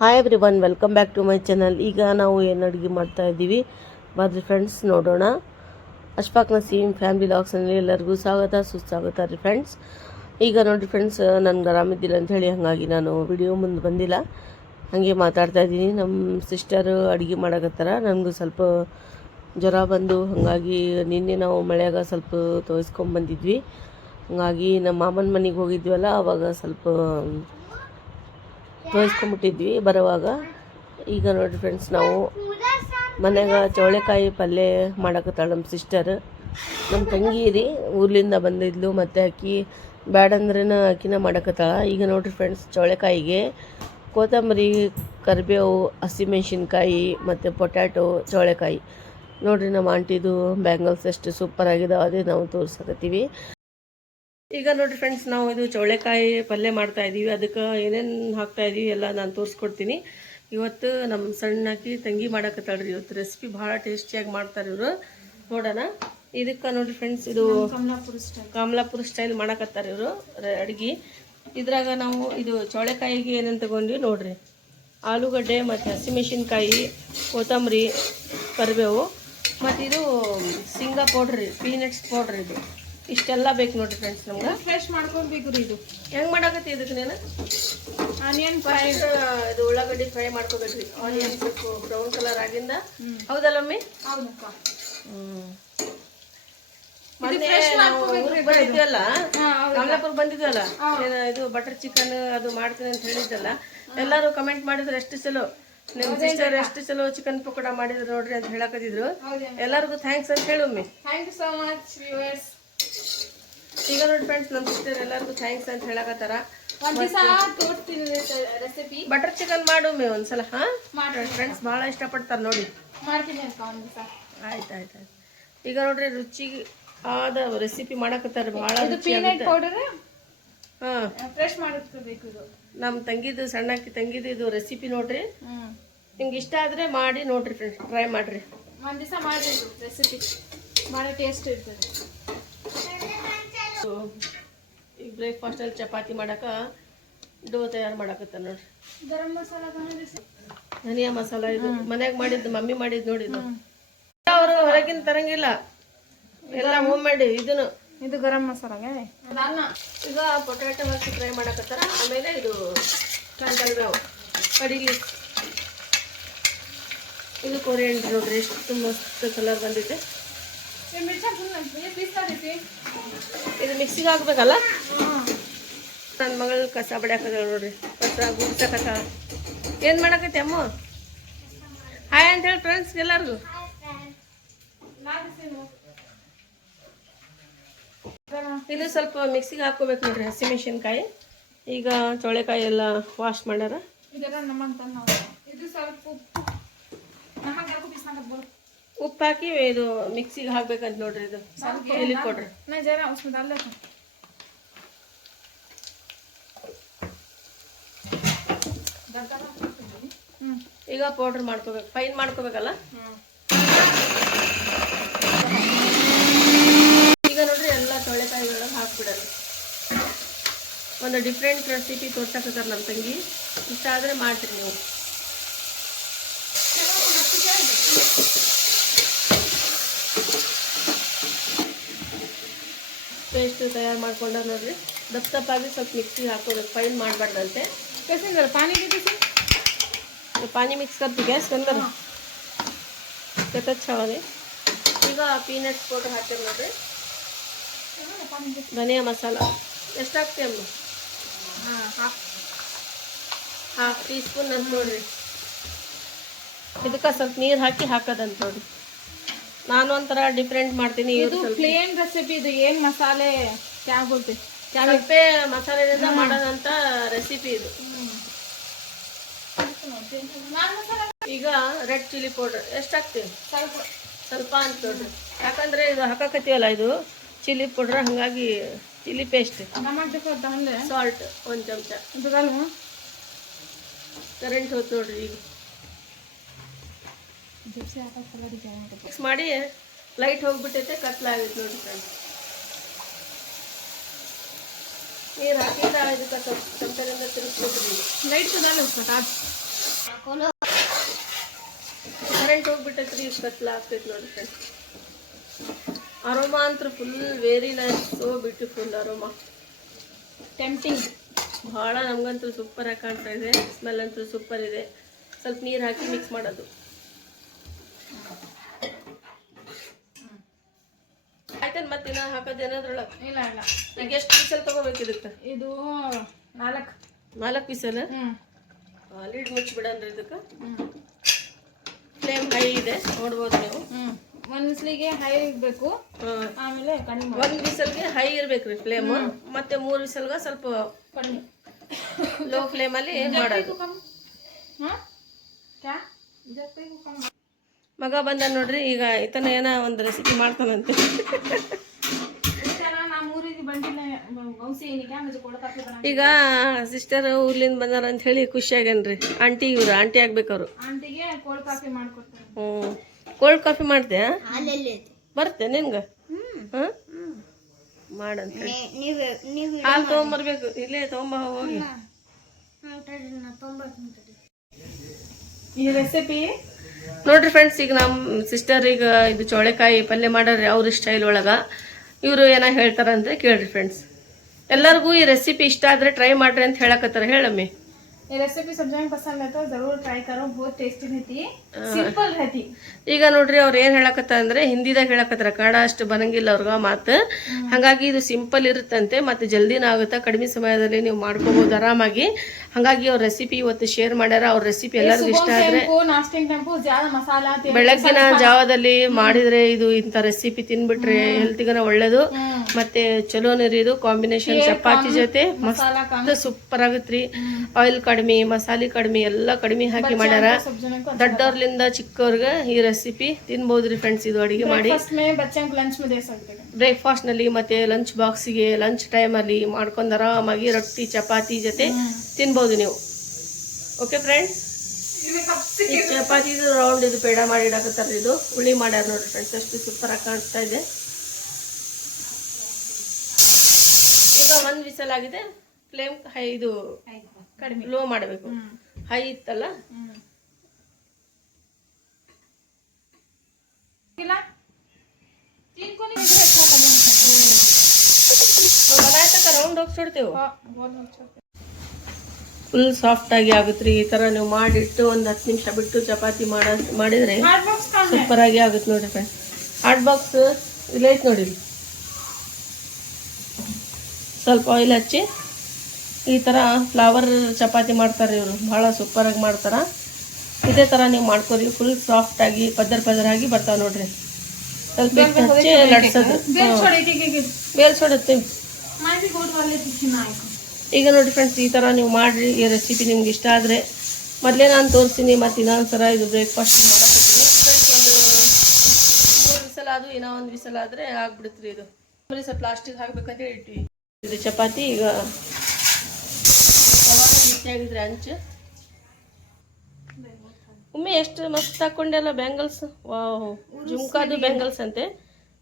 Hi everyone, welcome back to my channel. ಈಗ ನಾವು ಏನು ಅಡುಗೆ ಮಾಡ್ತಾ ಇದ್ದೀವಿ ಬರ್ರಿ ಫ್ರೆಂಡ್ಸ್ ನೋಡೋಣ. ಅಶ್ಫಾಕ್ ನಸೀಮ್ ಫ್ಯಾಮಿಲಿ ಲಾಗ್ಸ್ನಲ್ಲಿ ಎಲ್ಲರಿಗೂ ಸ್ವಾಗತ ಸುಸ್ವಾಗತ ರೀ ಫ್ರೆಂಡ್ಸ್. ಈಗ ನೋಡಿರಿ ಫ್ರೆಂಡ್ಸ್, ನನಗೆ ಆರಾಮಿದ್ದಿಲ್ಲ ಅಂಥೇಳಿ ಹಾಗಾಗಿ ನಾನು ವಿಡಿಯೋ ಮುಂದೆ ಬಂದಿಲ್ಲ, ಹಾಗೆ ಮಾತಾಡ್ತಾ ಇದ್ದೀನಿ. ನಮ್ಮ ಸಿಸ್ಟರು ಅಡುಗೆ ಮಾಡಕತ್ತಾರ. ನನಗೂ ಸ್ವಲ್ಪ ಜ್ವರ ಬಂದು ಹಾಗಾಗಿ ನಿನ್ನೆ ನಾವು ಮಳೆಯಾಗ ಸ್ವಲ್ಪ ತೋರಿಸ್ಕೊಂಬಂದಿದ್ವಿ. ಹಾಗಾಗಿ ನಮ್ಮ ಮಾಮನ ಮನೆಗೆ ಹೋಗಿದ್ವಲ್ಲ, ಆವಾಗ ಸ್ವಲ್ಪ ತೋರಿಸ್ಕೊಂಬಿಟ್ಟಿದ್ವಿ ಬರುವಾಗ. ಈಗ ನೋಡಿರಿ ಫ್ರೆಂಡ್ಸ್, ನಾವು ಮನೆಯಾಗ ಚೌಳೆಕಾಯಿ ಪಲ್ಯ ಮಾಡಕತ್ತಾಳೆ ನಮ್ಮ ಸಿಸ್ಟರ್. ನಮ್ಮ ತಂಗಿ ರೀ ಊರ್ಲಿಂದ ಬಂದಿದ್ಲು, ಮತ್ತು ಅಕ್ಕಿ ಬ್ಯಾಡಂದ್ರೇನ ಅಕ್ಕಿನ ಮಾಡಕತ್ತಾಳ. ಈಗ ನೋಡಿರಿ ಫ್ರೆಂಡ್ಸ್, ಚೌಳೆಕಾಯಿಗೆ ಕೊತ್ತಂಬರಿ, ಕರಿಬೇವು, ಹಸಿಮೆಣ್ಸಿನ್ಕಾಯಿ ಮತ್ತು ಪೊಟ್ಯಾಟೊ, ಚೌಳೆಕಾಯಿ ನೋಡಿರಿ. ನಮ್ಮ ಆಂಟಿದು ಬ್ಯಾಂಗಲ್ಸ್ ಎಷ್ಟು ಸೂಪರ್ ಆಗಿದಾವೆ, ಅದೇ ನಾವು ತೋರಿಸಕತ್ತೀವಿ. ಈಗ ನೋಡಿರಿ ಫ್ರೆಂಡ್ಸ್, ನಾವು ಇದು ಚೌಳೆಕಾಯಿ ಪಲ್ಯ ಮಾಡ್ತಾ ಇದ್ದೀವಿ. ಅದಕ್ಕೆ ಏನೇನು ಹಾಕ್ತಾ ಇದ್ದೀವಿ ಎಲ್ಲ ನಾನು ತೋರಿಸ್ಕೊಡ್ತೀನಿ. ಇವತ್ತು ನಮ್ಮ ಸಣ್ಣಾಕಿ ತಂಗಿ ಮಾಡಕತ್ತಾಳ್ರಿ. ಇವತ್ತು ರೆಸಿಪಿ ಭಾಳ ಟೇಸ್ಟಿಯಾಗಿ ಮಾಡ್ತಾರೆ ಇವರು. ನೋಡೋಣ. ಇದಕ್ಕೆ ನೋಡಿರಿ ಫ್ರೆಂಡ್ಸ್, ಇದು ಕಮಲಾಪುರ ಸ್ಟೈಲ್ ಮಾಡಕತ್ತಾರೆ ಇವರು ಅಡುಗೆ. ಇದ್ರಾಗ ನಾವು ಇದು ಚೌಳೆಕಾಯಿಗೆ ಏನೇನು ತೊಗೊಂಡ್ವಿ ನೋಡಿರಿ. ಆಲೂಗಡ್ಡೆ ಮತ್ತು ಹಸಿಮೆಣ್ಸಿನ್ಕಾಯಿ, ಕೊತ್ತಂಬರಿ, ಕರಿಬೇವು, ಮತ್ತು ಇದು ಶೇಂಗಾ ಪೌಡ್ರಿ, ಪೀನಟ್ಸ್ ಪೌಡ್ರ್. ಇದು ಇಷ್ಟೆಲ್ಲ ಬೇಕು ನೋಡಿರಿ ಫ್ರೆಂಡ್ಸ್. ನಮ್ಗೆ ಫ್ರೆಶ್ ಮಾಡ್ಕೊಬೇಕು ರೀ. ಇದು ಹೆಂಗೆ ಮಾಡಕತ್ತಿ ಇದಕ್ಕೆ ನೀನು? ಆನಿಯನ್ ಫ್ರೈ, ಇದು ಉಳ್ಳಾಗಡ್ಡಿ ಫ್ರೈ ಮಾಡ್ಕೋಬೇಕ್ರಿ. ಆನಿಯನ್ ಸ್ವಲ್ಪ ಬ್ರೌನ್ ಕಲರ್ ಆಗಿಂದ. ಹೌದಲ್ಲ ಮಮ್ಮಿ? ಹೌದಕ್ಕ. ಮೊನ್ನೆ ನಾವು ಊರಿಗೆ ಬಂದಿದ್ವಲ್ಲ, ಕಮಲಾಪುರ ಬಂದಿದ್ವಲ್ಲ, ಇದು ಬಟರ್ ಚಿಕನ್ ಅದು ಮಾಡ್ತೀನಿ ಅಂತ ಹೇಳಿದ್ದಲ್ಲ, ಎಲ್ಲರೂ ಕಮೆಂಟ್ ಮಾಡಿದ್ರು ಎಷ್ಟು ಚಲೋ ನಿಮ್ಮ ಸಿಸ್ಟರ್ ಎಷ್ಟು ಚಲೋ ಚಿಕನ್ ಪಕೋಡ ಮಾಡಿದ್ರು ನೋಡ್ರಿ ಅಂತ ಹೇಳಕತ್ತಿದ್ರು. ಎಲ್ಲರಿಗೂ ಥ್ಯಾಂಕ್ಸ್ ಅಂತ ಹೇಳೊಮ್ಮೆ. Thank you so much viewers. ಈಗ ನೋಡಿ ಫ್ರೆಂಡ್ಸ್, ನಮ್ಮ ಸಿಸ್ಟರ್ ಎಲ್ಲರಿಗೂ ಥ್ಯಾಂಕ್ಸ್ ಅಂತ ಹೇಳಕತ್ತಾರ. ರೆಸಿಪಿ ಬಟರ್ ಚಿಕನ್ ಮಾಡೊಮ್ಮೆ ಒಂದ್ಸಲ. ಫ್ರೆಂಡ್ಸ್ ಭಾಳ ಇಷ್ಟಪಡ್ತಾರೆ ನೋಡಿ. ಮಾಡ್ತೀನಿ. ಆಯ್ತು. ಈಗ ನೋಡ್ರಿ, ರುಚಿ ಆದ ರೆಸಿಪಿ ಮಾಡಕತ್ತಾರೆ. ಭಾಳ ಪೀನಟ್ ಪೌಡರ್ ಫ್ರೆಶ್ ಮಾಡಿರ್ಬೇಕು. ಇದು ನಮ್ಮ ತಂಗಿದು, ಸಣ್ಣಕ್ಕಿ ತಂಗಿದು ಇದು ರೆಸಿಪಿ ನೋಡ್ರಿ. ನಿಮ್ಗೆ ಇಷ್ಟ ಆದ್ರೆ ಮಾಡಿ ನೋಡ್ರಿ ಫ್ರೆಂಡ್ಸ್, ಟ್ರೈ ಮಾಡ್ರಿ. ಒಂದ್ ದಿವಸ ಮಾಡ್ರಿ ರೆಸಿಪಿ, ಭಾಳ ಟೇಸ್ಟ್ ಇರ್ತದೆ. ಈಗ ಬ್ರೇಕ್ಫಾಸ್ಟಲ್ಲಿ ಚಪಾತಿ ಮಾಡಕ್ಕೆ ಡೋ ತಯಾರು ಮಾಡಕತ್ತ ನೋಡ್ರಿ. ಗರಂ ಮಸಾಲ, ಧನಿಯಾ ಮಸಾಲ ಇದು ಮನ್ಯಾಗ ಮಾಡಿದ್ದು, ಮಮ್ಮಿ ಮಾಡಿದ್ದು ನೋಡಿದ್ದು. ಅವರು ಹೊರಗಿನ ತರಂಗಿಲ್ಲ, ಎಲ್ಲ ಹೋಮ್ ಮೇಡ್. ಇದು ಗರಂ ಮಸಾಲ. ಈಗ ಪೊಟ್ಯಾಟೊ ಹಾಕಿ ಫ್ರೈ ಮಾಡಕತ್ತಾರ. ಆಮೇಲೆ ಇದು ಕರಿಬೇವು ಕಡಿಲಿ, ಇದು ಕೊರಿಯಂಡರ್ ನೋಡ್ರಿ, ಎಷ್ಟು ಮಸ್ತ್ ಕಲರ್ ಬಂದಿದೆ. ಇದು ಮಿಕ್ಸಿಗೆ ಹಾಕ್ಬೇಕಲ್ಲ. ನನ್ನ ಮಗಳು ಕಸ ಬಡಿಯಾಕದ ನೋಡ್ರಿ, ಕಸ ಗುಡ್ಸಕತ್ತ. ಏನು ಮಾಡಕತ್ತೆ ಅಮ್ಮ? ಹಾಯ್ ಅಂತ ಹೇಳಿ ಫ್ರೆಂಡ್ಸ್ ಎಲ್ಲರಿಗೂ. ಇದು ಸ್ವಲ್ಪ ಮಿಕ್ಸಿಗೆ ಹಾಕೋಬೇಕು ನೋಡ್ರಿ, ಹಸಿಮೆಣ್ಸಿನ್ಕಾಯಿ. ಈಗ ಚೌಳೆಕಾಯಿ ಎಲ್ಲ ವಾಶ್ ಮಾಡ್ಯಾರ. ಉಪ್ಪು ಹಾಕಿ ಇದು ಮಿಕ್ಸಿಗೆ ಹಾಕ್ಬೇಕಂತ ನೋಡ್ರಿ. ಇದು ಎಲ್ಲಿ ಕೊಡ್ರಿ. ಈಗ ಪೌಡ್ರ್ ಮಾಡ್ಕೋಬೇಕು, ಫೈನ್ ಮಾಡ್ಕೋಬೇಕಲ್ಲ. ಈಗ ನೋಡ್ರಿ, ಎಲ್ಲ ಚೌಳೆಕಾಯಿಗಳನ್ನ ಹಾಕ್ಬಿಡೋದು. ಒಂದು ಡಿಫ್ರೆಂಟ್ ರೆಸಿಪಿ ತೋರ್ಸಕತ್ತಾರೆ ನಮ್ಮ ತಂಗಿ. ಇಷ್ಟ ಆದರೆ ಮಾಡ್ತೀರಿ ನೀವು. ಪೇಸ್ಟ್ ತಯಾರು ಮಾಡ್ಕೊಂಡ ನೋಡ್ರಿ. ದಪ್ಪಾಗಿ ಸ್ವಲ್ಪ ಮಿಕ್ಸಿಗೆ ಹಾಕೋಬೇಕು, ಫೈನ್ ಮಾಡಬಾರ್ದಂತೆ. पानी मिक्स करती गैस के अंदर कितना अच्छा वाले. ಈಗ ಪೀನಟ್ಸ್ ಪೌಡರ್ ಹಾಕ್ತೇವೆ ನೋಡ್ರಿ. ಧನಿಯಾ ಮಸಾಲ ಎಷ್ಟು ಹಾಕ್ತೇವೆ ಅಮ್ಮ? ಹಾಫ್ ಟೀ ಸ್ಪೂನ್ ಅಂತ ನೋಡ್ರಿ. ಇದಕ್ಕೆ ಸ್ವಲ್ಪ ನೀರು ಹಾಕಿ ಹಾಕೋದಂತ ನೋಡ್ರಿ. ನಾನು ಒಂಥರ ಡಿಫ್ರೆಂಟ್ ಮಾಡ್ತೀನಿ. ಇದು ಪ್ಲೇನ್ ರೆಸಿಪಿ. ಇದು ಏನು ಮಸಾಲೆ ಸ್ವಲ್ಪ ಮಸಾಲೆದಿಂದ ಮಾಡೋದಂತ ರೆಸಿಪಿ ಇದು. ಈಗ ರೆಡ್ ಚಿಲ್ಲಿ ಪೌಡರ್ ಎಷ್ಟು ಹಾಕ್ತೀವಿ? ಸ್ವಲ್ಪ ಅಂತ ನೋಡ್ರಿ. ಯಾಕಂದ್ರೆ ಇದು ಹಾಕಕತ್ತೀವಲ್ಲ, ಇದು ಚಿಲ್ಲಿ ಪೌಡ್ರ್, ಹಾಗಾಗಿ ಚಿಲ್ಲಿ ಪೇಸ್ಟ್. ಸಾಲ್ಟ್ 1 ಚಮಚ. ಕರೆಂಟ್ ಹೋಯ್ತು ನೋಡ್ರಿ. ಈಗ ಮಿಕ್ಸ್ ಮಾಡಿ ಲೈಟ್ ಹೋಗ್ಬಿಟ್ಟೈತೆ, ಕತ್ಲಾಗೈತೆ ನೋಡ್ರಿ ಫ್ರೆಂಡ್ಸ್. ನೀರು ಹಾಕಿದ್ರೆ ಇದಕ್ಕೆ ಸ್ವಲ್ಪ ಚಮಚದಿಂದ ತಿರುಗಿಸ್ಬಿಟ್ರಿ. ಲೈಟ್ ಕರೆಂಟ್ ಹೋಗ್ಬಿಟ್ಟೈತ್ರಿ ಕತ್ಲ ಆಗ್ತೈತಿ ನೋಡಿ ಫ್ರೆಂಡ್ಸ್. ಅರೋಮಾ ಅಂತೂ full very nice, so beautiful aroma, tempting. ಭಾಳ ನಮಗಂತೂ ಸೂಪರ್ ಆಗಿ ಕಾಣ್ತಾ ಇದೆ. ಸ್ಮೆಲ್ ಅಂತೂ ಸೂಪರ್ ಇದೆ. ಸ್ವಲ್ಪ ನೀರು ಹಾಕಿ ಮಿಕ್ಸ್ ಮಾಡೋದು. ಆಯ್ತೇನು ಮತ್ತೆ ಇನ್ನೂ ಹಾಕೋದು ಏನಾದ್ರೊಳಗೆ? ಇಲ್ಲ ಇಲ್ಲ. ಈಗ ಎಷ್ಟು ವಿಸಲ್ ತೊಗೋಬೇಕು ಇದಕ್ಕೆ? ಇದು 4 ವಿಸಲ್. ಲೀಡ್ ಮುಚ್ಚಿಬಿಡನ್ರಿ ಇದಕ್ಕೆ. ಫ್ಲೇಮ್ ಹೈ ಇದೆ ನೋಡ್ಬೋದು ನೀವು. ಒಂದು ವಿಸ್ಲಿಗೆ ಹೈ ಇರಬೇಕು, ಆಮೇಲೆ ಕಡಿಮೆ. ಒಂದು ವಿಸಲ್ಗೆ ಹೈ ಇರ್ಬೇಕ್ರಿ ಫ್ಲೇಮ್, ಮತ್ತೆ 3 ವಿಸಲ್ಗೆ ಸ್ವಲ್ಪ ಕಡಿಮೆ ಲೋ ಫ್ಲೇಮಲ್ಲಿ ಮಾಡೋದು. ಮಗ ಬಂದ ನೋಡ್ರಿ, ಈಗ ಈತನ ಏನೋ ಒಂದು ರೆಸಿಪಿ ಮಾಡ್ತಾನಂತೆ. ಈಗ ಸಿಸ್ಟರ್ ಊರ್ಲಿಂದ ಬಂದಾರ ಅಂತ ಹೇಳಿ ಖುಷಿ ಆಗ್ಯಾನ್ರಿ. ಆಂಟಿ ಆಗ್ಬೇಕವ್ರು. ಆಂಟಿಗೆ ಕೋಲ್ಡ್ ಕಾಫಿ ಮಾಡ್ಕೊಡ್ತಾರೆ. ಕೋಲ್ಡ್ ಕಾಫಿ ಮಾಡ್ದೆ? ಬರುತ್ತೆ ನಿನ್ಗೆ? ಮಾಡಂತ ಹಾಲು ತೊಗೊಂಬರ್ಬೇಕು. ಇಲ್ಲೇ ತೊಗೊಂಬ ಹೋಗಿ. ಈ ರೆಸಿಪಿ ನೋಡ್ರಿ ಫ್ರೆಂಡ್ಸ್, ಈಗ ನಮ್ಮ ಸಿಸ್ಟರ್ ಈಗ ಇದು ಚೌಳೆಕಾಯಿ ಪಲ್ಯ ಮಾಡ್ರಿ ಅವ್ರ ಸ್ಟೈಲ್ ಒಳಗೆ. ಇವರು ಏನೋ ಹೇಳ್ತಾರಂದ್ರೆ ಕೇಳ್ರಿ ಫ್ರೆಂಡ್ಸ್. ಎಲ್ಲರಿಗೂ ಈ ರೆಸಿಪಿ ಇಷ್ಟ ಆದರೆ ಟ್ರೈ ಮಾಡ್ರಿ ಅಂತ ಹೇಳಕತ್ತಾರ. ಹೇಳಮ್ಮಿ, ये रेसिपी सब जन पसंद है तो जरूर ट्राई करो, बहुत टेस्टी रहती है, सिंपल रहती. ಈಗ ನೋಡ್ರಿ ಅವ್ರು ಏನು ಹೇಳಕತ್ತ ಅಂದ್ರೆ ಹಿಂದಿದಾಗ ಹೇಳಕತ್ತಾರ, ಕನ್ನಡ ಅಷ್ಟು ಬರಂಗಿಲ್ಲ ಅವ್ರಿಗೆ ಮಾತು. ಹಾಗಾಗಿ ಇದು ಸಿಂಪಲ್ ಇರುತ್ತಂತೆ, ಮತ್ತು ಜಲ್ದಿನೂ ಆಗುತ್ತೆ, ಕಡಿಮೆ ಸಮಯದಲ್ಲಿ ನೀವು ಮಾಡ್ಕೋಬಹುದು ಆರಾಮಾಗಿ. ಹಾಗಾಗಿ ಅವ್ರ ರೆಸಿಪಿ ಇವತ್ತು ಶೇರ್ ಮಾಡ್ಯಾರ. ಅವ್ರ ರೆಸಿಪಿ ಎಲ್ಲರಿಗೂ ಇಷ್ಟ ಆದರೆ ಬೆಳಗ್ಗಿನ ಜಾವದಲ್ಲಿ ಮಾಡಿದ್ರೆ ಇದು ಇಂಥ ರೆಸಿಪಿ ತಿನ್ಬಿಟ್ರೆ ಹೆಲ್ತಿಗನ ಒಳ್ಳೇದು, ಮತ್ತೆ ಚಲೋನಿರಿ. ಇದು ಕಾಂಬಿನೇಷನ್ ಚಪಾತಿ ಜೊತೆ ಮಸ್ತ್ ಸೂಪರ್ ಆಗತ್ರಿ. ಆಯಿಲ್ ಕಡಿಮೆ, ಮಸಾಲೆ ಕಡಿಮೆ, ಎಲ್ಲ ಕಡಿಮೆ ಹಾಕಿ ಮಾಡ್ಯಾರ. ದೊಡ್ಡವ್ರಲಿಂದ ಚಿಕ್ಕವ್ರಿಗೆ ಈ ರೆಸಿಪಿ ತಿನ್ಬೋದ್ರಿ ಫ್ರೆಂಡ್ಸ್. ಇದು ಅಡಿಗೆ ಮಾಡಿ ಬ್ರೇಕ್ಫಾಸ್ಟ್ ನಲ್ಲಿ ಮತ್ತೆ ಲಂಚ್ ಬಾಕ್ಸಿಗೆ, ಲಂಚ್ ಟೈಮಲ್ಲಿ ಮಾಡ್ಕೊಂಡು ಆರಾಮಾಗಿ ರೊಟ್ಟಿ ಚಪಾತಿ ಜೊತೆ ತಿನ್ಬೋದು ನೀವು. ಓಕೆ ಫ್ರೆಂಡ್ಸ್, ಈ ಚಪಾತಿ ರೌಂಡ್ ಇದು ಪೇಡ ಮಾಡಿ ಇಡಕತ್ತಾರ. ಇದು ಹುಳಿ ಮಾಡ್ಯಾರ ನೋಡ್ರಿ ಫ್ರೆಂಡ್ಸ್, ಅಷ್ಟು ಸೂಪರ್ ಆಗಿ ಕಾಣಿಸ್ತಾ ಇದೆ. ಈಗ 1 ವಿಸಲ್ ಆಗಿದೆ. ಫ್ಲೇಮ್ ಹೈ, ಇದು ಕಡಿಮೆ ಲೋ ಮಾಡಬೇಕು. ಹೈ ಇತ್ತಲ್ಲ, ರೌಂಡ್ ಹೋಗ್ಸಿಡ್ತೇವೆ. ಫುಲ್ ಸಾಫ್ಟ್ ಆಗಿ ಆಗುತ್ರಿ. ಈ ತರ ನೀವು ಮಾಡಿಟ್ಟು ಒಂದು 10 ನಿಮಿಷ ಬಿಟ್ಟು ಚಪಾತಿ ಮಾಡಿದ್ರೆ ಸೂಪರ್ ಆಗಿ ಆಗುತ್ತೆ ನೋಡ್ರಿ ಫ್ರೆಂಡ್ಸ್. ಹಾಟ್ ಬಾಕ್ಸ್ ಇಲ್ಲ ಐತೆ ನೋಡಿ. ಸ್ವಲ್ಪ ಆಯಿಲ್ ಹಚ್ಚಿ ಈ ಥರ ಫ್ಲವರ್ ಚಪಾತಿ ಮಾಡ್ತಾರೆ ಇವರು, ಭಾಳ ಸೂಪರಾಗಿ ಮಾಡ್ತಾರೆ. ಇದೇ ಥರ ನೀವು ಮಾಡ್ಕೊರಿ, ಫುಲ್ ಸಾಫ್ಟಾಗಿ ಪದರಾಗಿ ಬರ್ತಾವೆ ನೋಡ್ರಿ. ಸ್ವಲ್ಪ ಹಚ್ಚಿ ಲಟ್ಸೋದು, ಬೇಲ್ಸೋಡುತ್ತೆ. ಈಗ ನೋಡಿ ಫ್ರೆಂಡ್ಸ್, ಈ ಥರ ನೀವು ಮಾಡಿರಿ. ಈ ರೆಸಿಪಿ ನಿಮ್ಗೆ ಇಷ್ಟ ಆದರೆ ಮೊದಲೇ ನಾನು ತೋರಿಸ್ತೀನಿ, ಮತ್ತು ಇನ್ನೊಂದು ಥರ ಇದು ಬ್ರೇಕ್ಫಾಸ್ಟ್ ಮಾಡಕತ್ತೀನಿ ಫ್ರೆಂಡ್ಸ್. ಒಂದು 3 ವಿಸಲ್ ಅದು, ಇನ್ನೂ 1 ವಿಸಲ್ ಆದರೆ ಆಗ್ಬಿಡುತ್ತೆ. ಇದು ಸ್ವಲ್ಪ ಪ್ಲಾಸ್ಟಿಕ್ ಹಾಕ್ಬೇಕಂತ ಹೇಳ್ತೀವಿ. ಇದು ಚಪಾತಿ ಈಗ ಆಗಿದ್ರೆ ಅಂಚು ಒಮ್ಮೆ ಎಷ್ಟು ಮಸ್ತ್ ಹಾಕೊಂಡೆಲ್ಲ ಬ್ಯಾಂಗಲ್ಸ್. ವಾವ್, ಜುಮ್ಕಾದು ಬ್ಯಾಂಗಲ್ಸ್ ಅಂತೆ.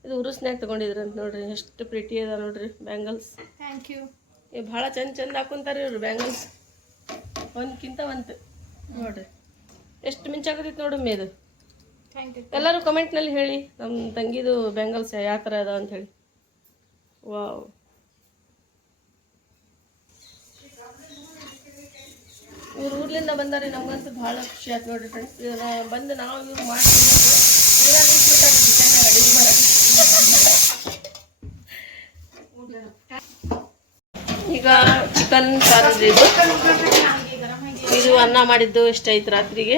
ಇದು ಉರುಸ್ನ್ಯಾಗ ತಗೊಂಡಿದ್ರು ಅಂತ ನೋಡ್ರಿ, ಎಷ್ಟು ಪ್ರಿಟಿ ಅದ ನೋಡ್ರಿ ಬ್ಯಾಂಗಲ್ಸ್. Thank you. ಭಾಳ ಚಂದ ಹಾಕೊಂತಾರೆ ಇವ್ರು ಬ್ಯಾಂಗಲ್ಸ್, ಒಂದ್ಕಿಂತ ಒಂದು ನೋಡ್ರಿ ಎಷ್ಟು ಮಿಂಚಾಗತೈತಿ ನೋಡಮ್ಮಿ ಇದು. ಎಲ್ಲರೂ ಕಮೆಂಟ್ನಲ್ಲಿ ಹೇಳಿ ನಮ್ಮ ತಂಗಿದು ಬ್ಯಾಂಗಲ್ಸ್ ಯಾವ ಥರ ಅದ ಅಂತ ಹೇಳಿ. ವಾವ್, ಇವ್ರು ಊರ್ಲಿಂದ ಬಂದಾರೆ. ನಮಗಂತೂ ಭಾಳ ಖುಷಿ ಆಯ್ತು ನೋಡ್ರಿ ಫ್ರೆಂಡ್ಸ್. ಬಂದು ನಾವು ಇವ್ರು ಮಾಡ್ತಿದ್ದೆ ಅಡುಗೆ ಮಾಡೋದು. ಈಗ ಚಿಕನ್ ಸಾರು ಇದು ಅನ್ನ ಮಾಡಿದ್ದು ಎಷ್ಟೈತೆ ರಾತ್ರಿಗೆ.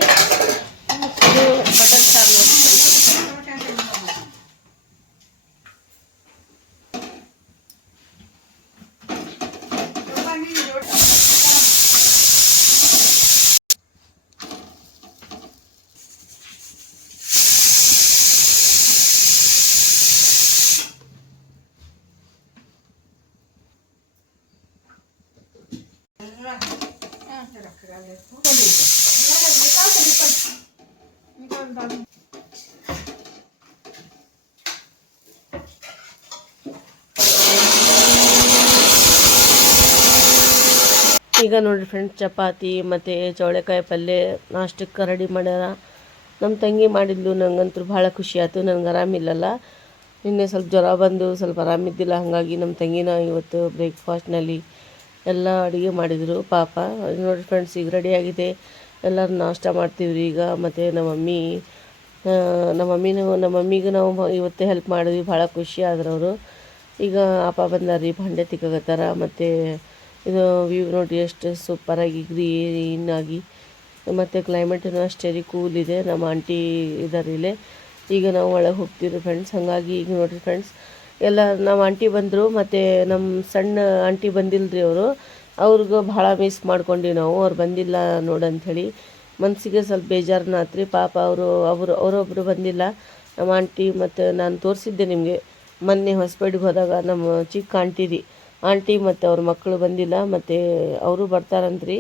ಇದು ಮಟನ್ ಸಾರು ನೋಡಿ. ಈಗ ನೋಡಿರಿ ಫ್ರೆಂಡ್ಸ್ ಚಪಾತಿ ಮತ್ತು ಚೌಳೆಕಾಯಿ ಪಲ್ಯ ನಾಷ್ಟಕ್ಕೆ ರೆಡಿ ಮಾಡ್ಯಾರ. ನಮ್ಮ ತಂಗಿ ಮಾಡಿದ್ಲು, ನಂಗಂತೂ ಭಾಳ ಖುಷಿ ಆಯಿತು. ನನಗೆ ಆರಾಮಿಲ್ಲಲ್ಲ, ನಿನ್ನೆ ಸ್ವಲ್ಪ ಜ್ವರ ಬಂದು ಸ್ವಲ್ಪ ಆರಾಮಿದ್ದಿಲ್ಲ. ಹಾಗಾಗಿ ನಮ್ಮ ತಂಗಿನ ಇವತ್ತು ಬ್ರೇಕ್ಫಾಸ್ಟ್ನಲ್ಲಿ ಎಲ್ಲ ಅಡುಗೆ ಮಾಡಿದರು ಪಾಪ. ನೋಡಿ ಫ್ರೆಂಡ್ಸ್, ಈಗ ರೆಡಿಯಾಗಿದೆ, ಎಲ್ಲರೂ ನಾಷ್ಟ ಮಾಡ್ತೀವ್ರಿ ಈಗ. ಮತ್ತು ನಮ್ಮ ಮಮ್ಮಿಗೂ ನಾವು ಇವತ್ತು ಹೆಲ್ಪ್ ಮಾಡಿದ್ವಿ, ಭಾಳ ಖುಷಿ ಆದ್ರು ಅವರು. ಈಗ ಅಪ್ಪ ಬಂದಾರ್ರಿ, ಭಾಂಡೆ ತಿಕ್ಕಗತ್ತಾರ. ಮತ್ತು ಇದು ವ್ಯೂ ನೋಡಿ ಎಷ್ಟು ಸೂಪರಾಗಿ ಗ್ರೀನಾಗಿ, ಮತ್ತು ಕ್ಲೈಮೇಟನ್ನು ಅಷ್ಟೇ ರೀ ಕೂಲ್ ಇದೆ. ನಮ್ಮ ಆಂಟಿ ಇದ್ದಾರೆ ಇಲ್ಲೇ. ಈಗ ನಾವು ಒಳಗೆ ಹೋಗ್ತೀವಿ ಫ್ರೆಂಡ್ಸ್. ಹಾಗಾಗಿ ಈಗ ನೋಡಿರಿ ಫ್ರೆಂಡ್ಸ್, ಎಲ್ಲ ನಮ್ಮ ಆಂಟಿ ಬಂದರು, ಮತ್ತು ನಮ್ಮ ಸಣ್ಣ ಆಂಟಿ ಬಂದಿಲ್ಲರಿ ಅವರು. ಅವ್ರಿಗೂ ಭಾಳ ಮಿಸ್ ಮಾಡ್ಕೊಂಡ್ವಿ ನಾವು, ಅವ್ರು ಬಂದಿಲ್ಲ ನೋಡಂಥೇಳಿ. ಮನಸ್ಸಿಗೆ ಸ್ವಲ್ಪ ಬೇಜಾರನ್ನ ಆತ್ರಿ ಪಾಪ. ಅವರೊಬ್ಬರು ಬಂದಿಲ್ಲ, ನಮ್ಮ ಆಂಟಿ. ಮತ್ತು ನಾನು ತೋರಿಸಿದ್ದೆ ನಿಮಗೆ ಮೊನ್ನೆ ಹೊಸಪೇಟೆಗೆ ಹೋದಾಗ, ನಮ್ಮ ಚಿಕ್ಕ ಆಂಟಿ ಮತ್ತು ಅವ್ರ ಮಕ್ಕಳು ಬಂದಿಲ್ಲ. ಮತ್ತು ಅವರು ಬರ್ತಾರಂತ್ರಿ,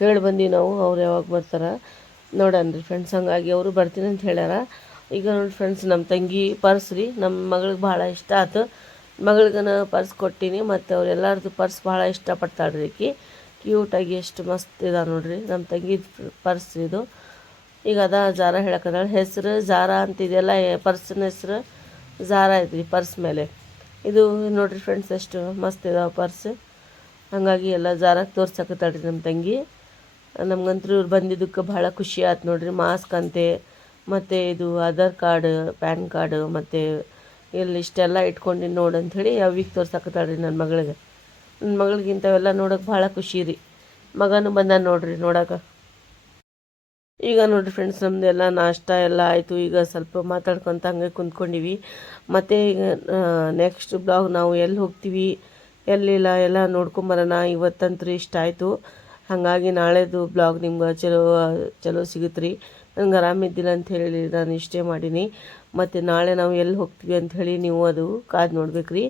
ಹೇಳಿ ಬಂದು ನಾವು, ಅವ್ರು ಯಾವಾಗ ಬರ್ತಾರೆ ನೋಡನ್ರಿ ಫ್ರೆಂಡ್ಸ್. ಹಂಗಾಗಿ ಅವರು ಬರ್ತೀನಿ ಅಂತ ಹೇಳ್ಯಾರ. ಈಗ ನೋಡಿ ಫ್ರೆಂಡ್ಸ್, ನಮ್ಮ ತಂಗಿ ಪರ್ಸ್ ರೀ, ನಮ್ಮ ಮಗಳಿಗೆ ಭಾಳ ಇಷ್ಟ ಆಯ್ತು. ಮಗಳಿಗನ ಪರ್ಸ್ ಕೊಟ್ಟೀನಿ, ಮತ್ತು ಅವರೆಲ್ಲರದು ಪರ್ಸ್ ಭಾಳ ಇಷ್ಟಪಡ್ತಾಳ್ರಿ ಆಕಿ. ಕ್ಯೂಟಾಗಿ ಎಷ್ಟು ಮಸ್ತ್ ಇದೆ ನೋಡ್ರಿ ನಮ್ಮ ತಂಗಿ ಪರ್ಸ್ ಇದು. ಈಗ ಜಾರ ಹೇಳಕ್ಕದಾಳೆ, ಹೆಸರು ಜಾರ ಅಂತಿದೆಯಲ್ಲ, ಪರ್ಸಿನ ಹೆಸರು ಜಾರ ಐತ್ರಿ ಪರ್ಸ್ ಮೇಲೆ. ಇದು ನೋಡಿರಿ ಫ್ರೆಂಡ್ಸ್, ಎಷ್ಟು ಮಸ್ತ್ ಇದಾವೆ ಪರ್ಸ್. ಹಾಗಾಗಿ ಎಲ್ಲ ಜಾರಕ್ಕೆ ತೋರ್ಸಕತ್ತಾಳ್ರಿ ನಮ್ಮ ತಂಗಿ. ನಮ್ಗಂತೂ ಇವ್ರು ಬಂದಿದ್ದಕ್ಕೆ ಭಾಳ ಖುಷಿ ಆಯ್ತು ನೋಡಿರಿ. ಮಾಸ್ಕ್ ಅಂತೆ, ಮತ್ತು ಇದು ಆಧಾರ್ ಕಾರ್ಡ್, ಪ್ಯಾನ್ ಕಾರ್ಡು, ಮತ್ತು ಇಲ್ಲಿ ಇಷ್ಟೆಲ್ಲ ಇಟ್ಕೊಂಡು ನೋಡಂಥೇಳಿ ಅವಿಗೆ ತೋರ್ಸಕತ್ತಾಳ್ರಿ ನನ್ನ ಮಗಳಿಗೆ. ನನ್ನ ಮಗಳಿಗೆ ಇಂಥವೆಲ್ಲ ನೋಡೋಕೆ ಭಾಳ ಖುಷಿ ರೀ. ಮಗನೂ ಬಂದ ನೋಡ್ರಿ ನೋಡೋಕೆ. ಈಗ ನೋಡಿರಿ ಫ್ರೆಂಡ್ಸ್, ನಮ್ಮದೆಲ್ಲ ನಾಷ್ಟ ಎಲ್ಲ ಆಯಿತು. ಈಗ ಸ್ವಲ್ಪ ಮಾತಾಡ್ಕೊತ ಹಂಗೆ ಕುಂತ್ಕೊಂಡಿವಿ. ಮತ್ತು ಈಗ ನೆಕ್ಸ್ಟ್ ಬ್ಲಾಗ್ ನಾವು ಎಲ್ಲಿ ಹೋಗ್ತೀವಿ ಎಲ್ಲಿಲ್ಲ ಎಲ್ಲ ನೋಡ್ಕೊಂಬರೋಣ. ಇವತ್ತಂತೂ ಇಷ್ಟ ಆಯಿತು. ಹಾಗಾಗಿ ನಾಳೆದು ಬ್ಲಾಗ್ ನಿಮ್ಗೆ ಚಲೋ ಸಿಗುತ್ತೆ ರೀ. ನಂಗೆ ಆರಾಮಿದ್ದಿಲ್ಲ ಅಂತ ಹೇಳಿ ನಾನು ಇಷ್ಟೇ ಮಾಡೀನಿ. ಮತ್ತು ನಾಳೆ ನಾವು ಎಲ್ಲಿ ಹೋಗ್ತೀವಿ ಅಂಥೇಳಿ ನೀವು ಅದು ಕಾದು ನೋಡ್ಬೇಕು ರೀ.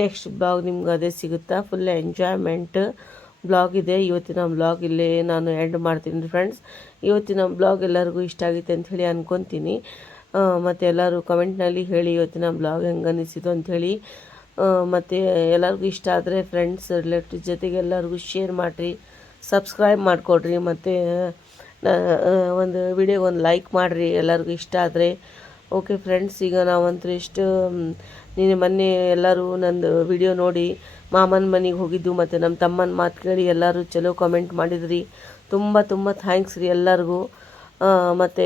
ನೆಕ್ಸ್ಟ್ ಬ್ಲಾಗ್ ನಿಮ್ಗೆ ಅದೇ ಸಿಗುತ್ತಾ. ಫುಲ್ ಎಂಜಾಯ್ಮೆಂಟ್ ಬ್ಲಾಗ್ ಇದೆ. ಇವತ್ತಿನ ಬ್ಲಾಗ್ ಇಲ್ಲೇ ನಾನು ಎಂಡ್ ಮಾಡ್ತೀನಿ ರೀ ಫ್ರೆಂಡ್ಸ್. ಇವತ್ತಿನ ಬ್ಲಾಗ್ ಎಲ್ಲರಿಗೂ ಇಷ್ಟ ಆಗುತ್ತೆ ಅಂಥೇಳಿ ಅನ್ಕೊತೀನಿ. ಮತ್ತು ಎಲ್ಲರೂ ಕಮೆಂಟ್ನಲ್ಲಿ ಹೇಳಿ ಇವತ್ತಿನ ಬ್ಲಾಗ್ ಹೆಂಗೆ ಅನಿಸಿತು ಅಂಥೇಳಿ. ಮತ್ತು ಎಲ್ಲರಿಗೂ ಇಷ್ಟ ಆದರೆ ಫ್ರೆಂಡ್ಸ್ ರಿಲೇಟಿವ್ ಜೊತೆಗೆ ಎಲ್ಲರಿಗೂ ಶೇರ್ ಮಾಡಿರಿ, ಸಬ್ಸ್ಕ್ರೈಬ್ ಮಾಡಿಕೊಡ್ರಿ. ಮತ್ತು ಒಂದು ವಿಡಿಯೋಗೆ ಒಂದು ಲೈಕ್ ಮಾಡಿರಿ ಎಲ್ಲರಿಗೂ ಇಷ್ಟ ಆದರೆ. ಓಕೆ ಫ್ರೆಂಡ್ಸ್, ಈಗ ನಾವಂತೂ ಇಷ್ಟು ಮೊನ್ನೆ ಎಲ್ಲರೂ ನಂದು ವಿಡಿಯೋ ನೋಡಿ ಮಾಮನ ಮನೆಗೆ ಹೋಗಿದ್ದು, ಮತ್ತು ನಮ್ಮ ತಮ್ಮನ ಮಾತು ಕೇಳಿ ಎಲ್ಲರೂ ಚಲೋ ಕಮೆಂಟ್ ಮಾಡಿದ್ರಿ. ತುಂಬ ತುಂಬ ಥ್ಯಾಂಕ್ಸ್ ರೀ ಎಲ್ಲರಿಗೂ. ಮತ್ತು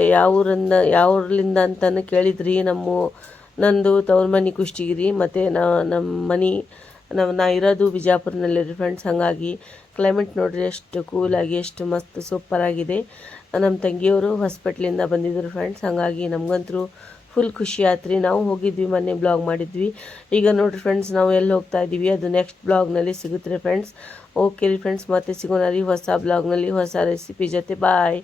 ಯಾವ್ರಲಿಂದ ಅಂತಲೂ ಕೇಳಿದ್ರಿ. ನಂದು ತವ್ರ ಮನೆ ಕುಷ್ಟಗಿರಿ, ಮತ್ತು ನಾ ಇರೋದು ಬಿಜಾಪುರ್ನಲ್ಲಿ ರೀ ಫ್ರೆಂಡ್ಸ್. ಹಾಗಾಗಿ ಕ್ಲೈಮೇಟ್ ನೋಡಿರಿ ಎಷ್ಟು ಕೂಲಾಗಿ, ಎಷ್ಟು ಮಸ್ತ್ ಸೂಪರಾಗಿದೆ. ನಮ್ಮ ತಂಗಿಯವರು ಹಾಸ್ಪಿಟ್ಲಿಂದ ಬಂದಿದ್ದರು ಫ್ರೆಂಡ್ಸ್. ಹಾಗಾಗಿ ನಮಗಂತೂ ಫುಲ್ ಖುಷಿ ಆಯ್ತು ರೀ. ನಾವು ಹೋಗಿದ್ವಿ, ಮೊನ್ನೆ ಬ್ಲಾಗ್ ಮಾಡಿದ್ವಿ. ಈಗ ನೋಡಿರಿ ಫ್ರೆಂಡ್ಸ್, ನಾವು ಎಲ್ಲಿ ಹೋಗ್ತಾ ಇದ್ದೀವಿ ಅದು ನೆಕ್ಸ್ಟ್ ಬ್ಲಾಗ್ನಲ್ಲಿ ಸಿಗುತ್ತೆ ರೀ ಫ್ರೆಂಡ್ಸ್. ಓಕೆ ರೀ ಫ್ರೆಂಡ್ಸ್, ಮತ್ತೆ ಸಿಗೋಣ ರೀ ಹೊಸ ಬ್ಲಾಗ್ನಲ್ಲಿ ಹೊಸ ರೆಸಿಪಿ ಜೊತೆ. ಬಾಯ್.